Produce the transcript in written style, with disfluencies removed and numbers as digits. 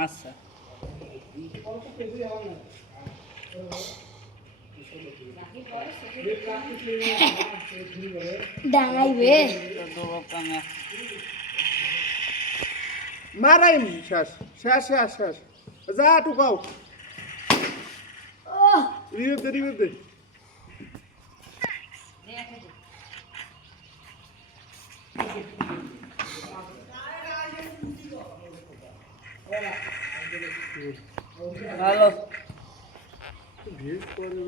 আচ্ছা ডাঙাইবে মারাইম শেষ শেষ শেষ শেষ যা টুকাও রিবে দে ভালো ভিড় করে